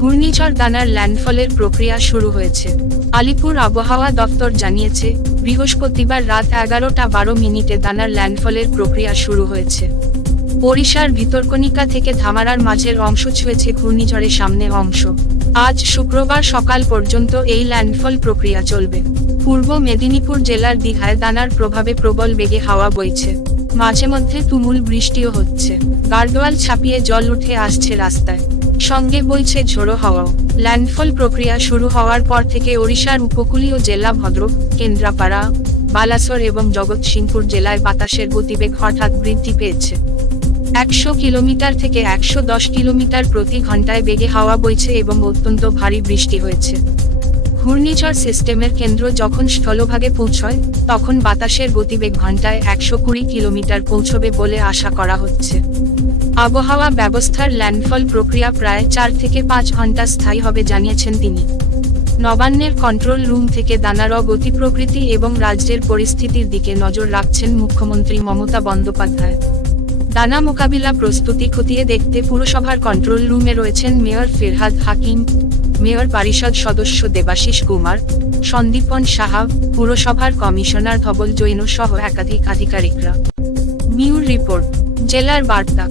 ঘূর্ণিঝড় দানার ল্যান্ডফলের প্রক্রিয়া শুরু হয়েছে। আলিপুর আবহাওয়া দফতর জানিয়েছে, বৃহস্পতিবার রাত এগারোটা বারো মিনিটে দানার ল্যান্ডফলের প্রক্রিয়া শুরু হয়েছে। ওড়িশার ভিতরকণিকা থেকে ধামারার মাঝের অংশ ছুঁয়েছে ঘূর্ণিঝড়ের সামনে অংশ। আজ শুক্রবার সকাল পর্যন্ত এই ল্যান্ডফল প্রক্রিয়া চলবে। পূর্ব মেদিনীপুর জেলার দীঘায় দানার প্রভাবে প্রবল বেগে হাওয়া বইছে। মাঝে মধ্যে তুমুল বৃষ্টিও হচ্ছে। গার্ডওয়াল ছাপিয়ে জল উঠে আসছে রাস্তায়। সঙ্গে বইছে ঝোড়ো হাওয়াও। ল্যান্ডফল প্রক্রিয়া শুরু হওয়ার পর থেকে ওড়িশার উপকূলীয় জেলা ভদ্রক, কেন্দ্রাপাড়া, বালাসোর এবং জগৎসিংপুর জেলায় বাতাসের গতিবেগ হঠাৎ বৃদ্ধি পেয়েছে। একশো কিলোমিটার থেকে একশো দশ কিলোমিটার প্রতি ঘন্টায় বেগে হাওয়া বইছে এবং অত্যন্ত ভারী বৃষ্টি হয়েছে। ঘূর্ণিঝড় সিস্টেমের কেন্দ্র যখন স্থলভাগে পৌঁছয়, তখন বাতাসের গতিবেগ ঘন্টায় একশো কুড়ি কিলোমিটার পৌঁছবে বলে আশা করা হচ্ছে। আবহাওয়া ব্যবস্থার ল্যান্ডফল প্রক্রিয়া প্রায় চার থেকে পাঁচ ঘণ্টা স্থায়ী হবে, জানিয়েছেন তিনি। নবান্নের কন্ট্রোল রুম থেকে দানার গতি প্রকৃতি এবং রাজ্যের পরিস্থিতির দিকে নজর রাখছেন মুখ্যমন্ত্রী মমতা বন্দ্যোপাধ্যায়। দানা মোকাবিলা প্রস্তুতি খতিয়ে দেখতে পুরসভার কন্ট্রোল রুমে রয়েছেন মেয়র ফিরহাদ হাকিম, মেয়র পরিষদ সদস্য দেবাশিস কুমার, সন্দীপন সাহা, পুরসভার কমিশনার ধবল জৈন সহ একাধিক আধিকারিকরা। মিউর রিপোর্ট। জেলার বার্তা।